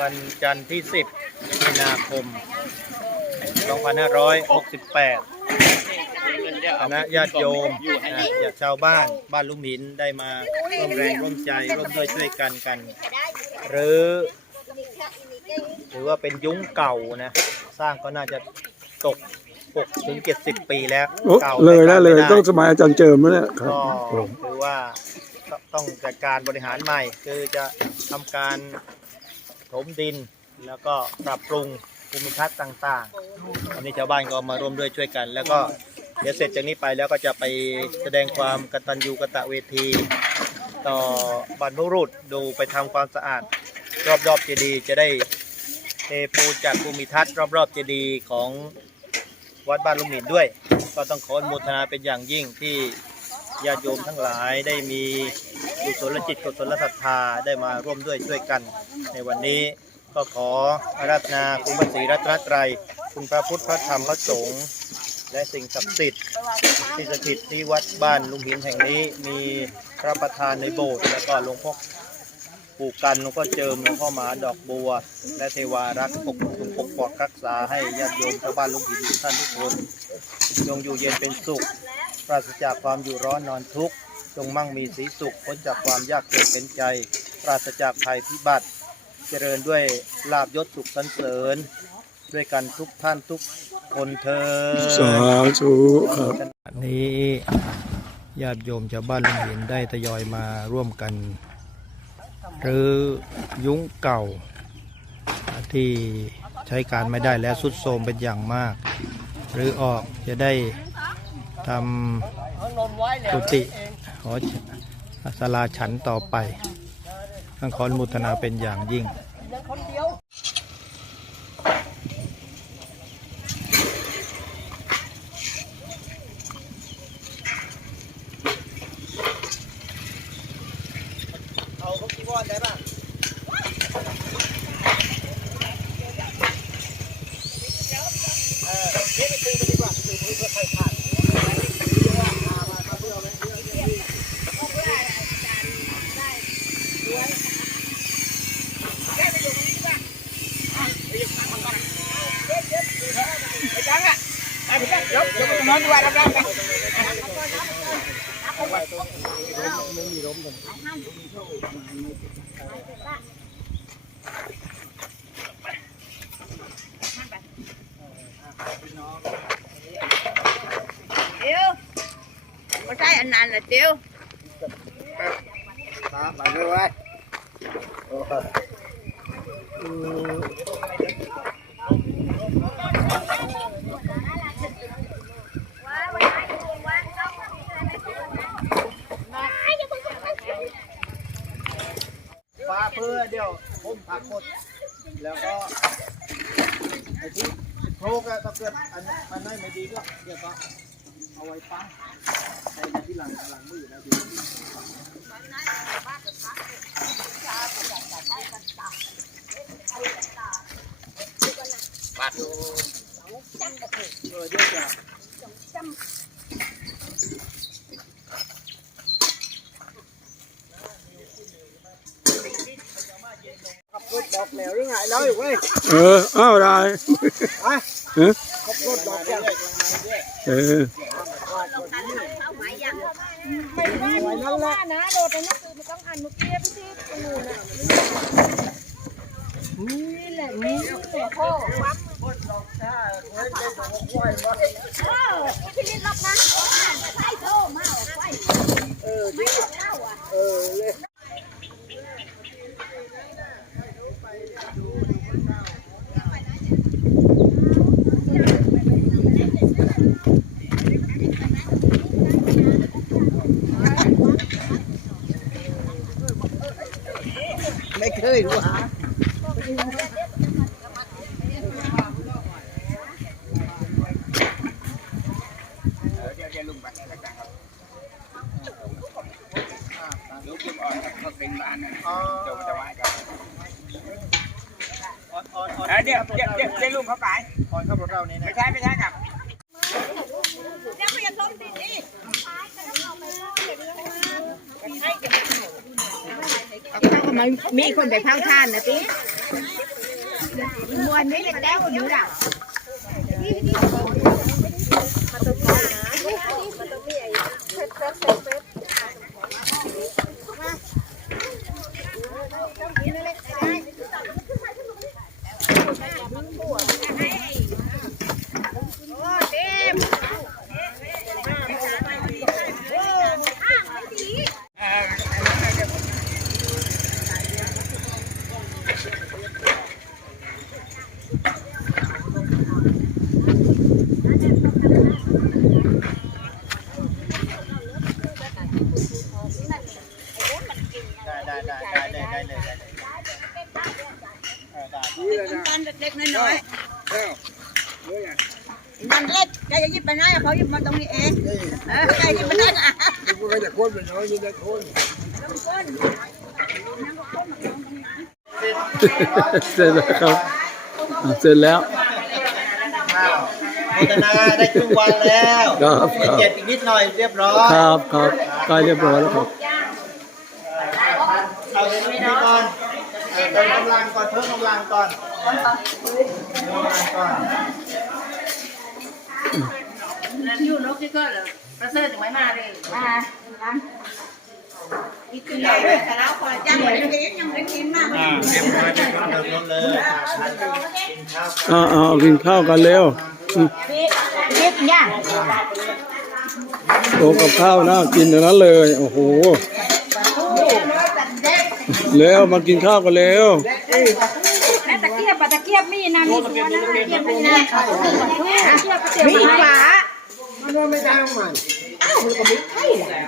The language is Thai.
วันจันทร์ที่ 10 มีนาคม 2568คณะญาติโยมนะญาติชาวบ้านบ้านลุงหินได้มาร่วมแรงร่วมใจร่วมด้วยช่วยกันกัน หรือถือว่าเป็นยุ้งเก่านะ สร้างก็น่าจะตก6ถึง70ปีแล้วโอ้ก่าเลยแล้วเลยไม่ได้ต้องสมัยอาจารย์เจิมแล้วเนี่ยครับก็ผมถือว่า ต้องจัดการบริหารใหม่ คือจะทำการถมดินแล้วก็ปรับปรุงภูมิทัศน์ต่างๆวันนี้ชาวบ้านก็มาร่วมด้วยช่วยกัน แล้วก็เดี๋ยวเสร็จจากนี้ไปแล้วก็จะไปแสดงความกตัญญูกตเวที ต่อบรรพบุรุษดูไปทำความสะอาด รอบๆเจดีย์จะได้เทปูจากภูมิทัศน์รอบๆเจดีย์ของวัดบ้านลุงหมินด้วย ก็ต้องขออนุโมทนาเป็นอย่างยิ่งที่ ญาติโยมทั้งหลายได้มีกุศลจิตกุศลศรัทธาได้มาร่วมด้วยช่วยกัน ในวันนี้ก็ขออาราธนาคุณพระศรีรัตนตรัยคุณพระพุทธพระธรรมพระสงฆ์และสิ่งศักดิ์สิทธิ์ที่สถิตที่วัดบ้านลุงหินแห่งนี้มีพระประธานในโบสถ์แล้วก็หลวงพ่อปู่กันหลวงพ่อเจิมหลวงพ่อหมาดอกบัว และเทวารักษ์ปกปุกปกปกรักษาให้ญาติโยมชาวบ้านลุงหินทุกท่านทุกคนจงอยู่เย็นเป็นสุข ปราศจากความอยู่ร้อนนอนทุกข์จงมั่งมีสีสุขพ้นจากความยากจนเป็นใจ ปราศจากภัยพิบัติ เจริญด้วยลาบยศสุขสรรเสริญ ด้วยกันทุกท่านทุกคนเธอสาธุครับนี้ญาติโยมชาวบ้านลุงหินได้ทยอยมาร่วมกันหรือยุ้งเก่า ที่ใช้การไม่ได้แล้วสุดโทรมเป็นอย่างมาก หรือออกจะได้ ทำกุฏิขอศาลาฉันต่อไปต้องขอมุทนาเป็นอย่างยิ่งเอาเขากี่วอนได้บ้างเออเทไปซื้อไปดีกว่าซื้อไปเพื่อใครผ่าน เดี๋ยวไม่ใช่อันนั้นนะเดี๋ยว มาไปด้วยไว้ฟ้า เดี๋ยวผมผักหมดแล้วก็ไอ้ที่โครกอะถ้าเกิดอันนี้มันไม่ไม่ดีก็เดี๋ยวก็เอาไว้ปั้งใช้ที่หลังหลังมือนะดีปัดเออเยอะจ้ะขับรถบ อกแล้วหรือไงแล้วอยู่เว้ยเอออ้าวได้ไปเออขับรถบอกแล้วเออไม่ได้มึงเข้ามานะโดดไปนี่คือมันต้องอ่านมุกเทียบที่ตรงนู้นน่ะนี่แหละนี่แหละพ่อเออพี่ลินล็อกนะใช่โทรมาไว้ เออดีเออเลย ไม่เคยรู้หา ลูกคุณอ่อนเขาเป็น บ้านอ๋อจะจะไหว้กันออนออนออนเดี๋ยวเดี๋ยวเดี๋ยวเดี๋ยวลุงเขาไปออนขับรถเรานี่นะไม่ใช่ไม่ใช่ครับแล้วก็ยังล้มดินี่เอาข้างก็มันมีคนไปพังทานนะติมวนไม่ได้แล้วอยู่ล่ะได้ได้ได้ได้ได้ได้เลยได้เลยเอ อได้มันเล็กๆน้อยๆมันเล็กแกจะหยิบไปไหนเขาหยิบมาตรงนี้เองเออแกหยิบไปไหนอะกูก็จะคนไปน้อยยิ่งจะคนเสร็จแล้วครับอะเสร็จแล้วอ้าวโฆษณาได้ครึ่งวันแล้วครับครับเจ็บอีกนิดหน่อยเรียบร้อย ครับครับใกล้เรียบร้อยแล้วครับ เอาเดี๋ยวนี้ก่อน เออเติมกำลังก่อนเพิ่มกำลังก่อนเพิ่มกำลังก่อนอยู่นกที่ก็ประเสริฐถึงไม่มาเลยมาอีกทีเลยแต่แล้วพอจ้างไปกินยังไม่กินมากอ่าเรียบร้อยเรียบร้อยเริ่มเลยอ่าทานกินข้าวอ่าอ่ากินข้าวกันเร็วอืมคิดเนี่ยโอ้กับข้าวน่ากินทั้งนั้นเลย โอ้โห เร็วมากินข้าวกันเร็วแม่ตะเกียบปะตะเกียบมีนะมีตัวนะตะเกียบมีนะตะเกียบก็เสียบมีฝามันว่าไม่ได้ของมันอ้าวมันก็ไม่ใช่แหละ